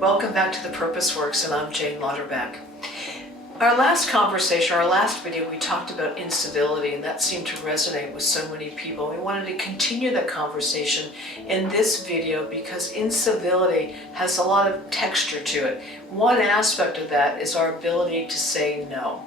Welcome back to the Purpose Works, and I'm Jane Lauderback. Our last conversation, our last video, we talked about incivility, and that seemed to resonate with so many people. We wanted to continue that conversation in this video because incivility has a lot of texture to it. One aspect of that is our ability to say no.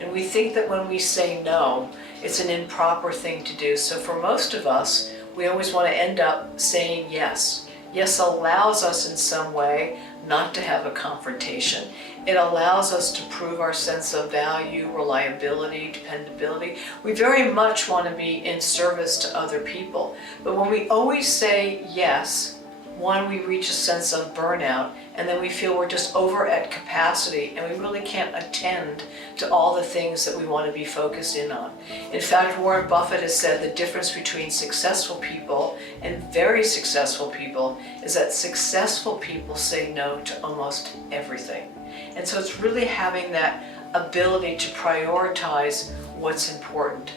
And we think that when we say no, it's an improper thing to do. So for most of us, we always want to end up saying yes. Yes allows us in some way not to have a confrontation. It allows us to prove our sense of value, reliability, dependability. We very much want to be in service to other people. But when we always say yes, one, we reach a sense of burnout, and then we feel we're just over at capacity and we really can't attend to all the things that we want to be focused in on. In fact, Warren Buffett has said the difference between successful people and very successful people is that successful people say no to almost everything. And so it's really having that ability to prioritize what's important.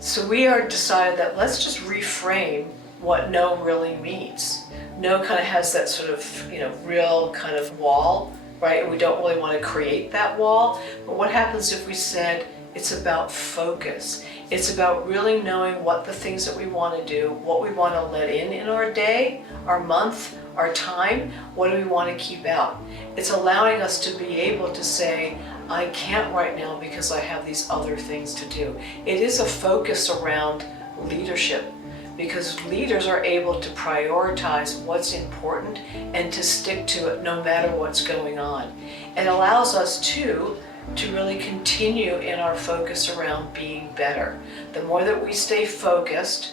So we are decided that let's just reframe what no really means. No kind of has that sort of, real kind of wall, right? And we don't really want to create that wall. But what happens if we said it's about focus? It's about really knowing what the things that we want to do, what we want to let in our day, our month, our time, what do we want to keep out? It's allowing us to be able to say, I can't right now because I have these other things to do. It is a focus around leadership, because leaders are able to prioritize what's important and to stick to it no matter what's going on. It allows us to really continue in our focus around being better. The more that we stay focused,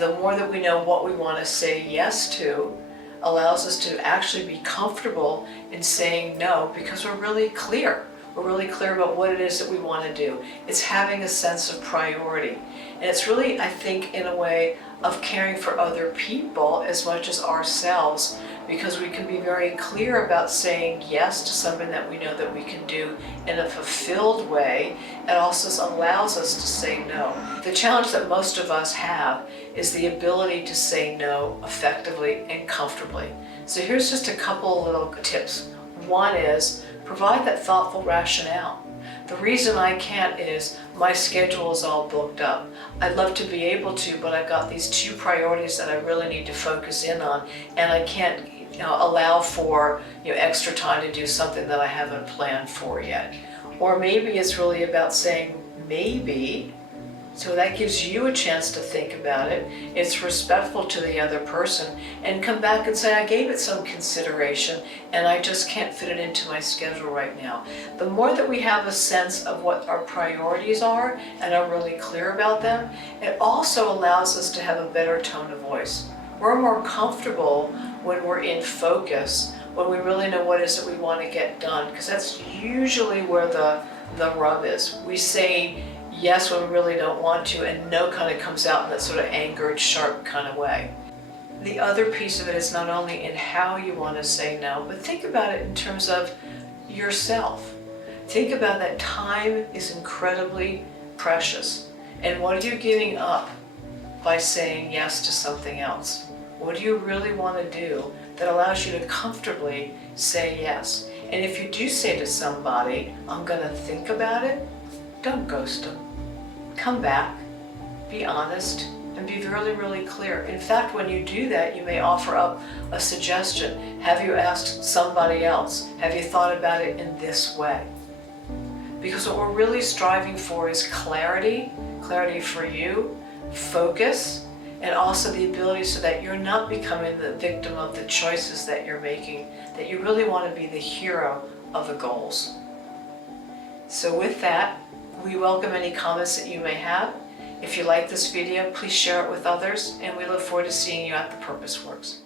the more that we know what we want to say yes to, allows us to actually be comfortable in saying no because we're really clear. We're really clear about what it is that we want to do. It's having a sense of priority. And it's really, I think, in a way of caring for other people as much as ourselves, because we can be very clear about saying yes to something that we know that we can do in a fulfilled way. It also allows us to say no. The challenge that most of us have is the ability to say no effectively and comfortably. So here's just a couple little tips. One is provide that thoughtful rationale. The reason I can't is my schedule is all booked up. I'd love to be able to, but I've got these two priorities that I really need to focus in on, and I can't allow for extra time to do something that I haven't planned for yet. Or maybe it's really about saying maybe, so that gives you a chance to think about it. It's respectful to the other person, and come back and say, I gave it some consideration and I just can't fit it into my schedule right now. The more that we have a sense of what our priorities are and are really clear about them, it also allows us to have a better tone of voice. We're more comfortable when we're in focus, when we really know what it is that we want to get done, because that's usually where the rub is. We say yes when we really don't want to, and no kind of comes out in that sort of angered, sharp kind of way. The other piece of it is not only in how you want to say no, but think about it in terms of yourself. Think about that time is incredibly precious. And what are you giving up by saying yes to something else? What do you really want to do that allows you to comfortably say yes? And if you do say to somebody, I'm going to think about it, don't ghost them. Come back, be honest, and be really, really clear. In fact, when you do that, you may offer up a suggestion. Have you asked somebody else? Have you thought about it in this way? Because what we're really striving for is clarity for you, focus, and also the ability so that you're not becoming the victim of the choices that you're making, that you really want to be the hero of the goals. So with that, we welcome any comments that you may have. If you like this video, please share it with others, and we look forward to seeing you at the Purpose Works.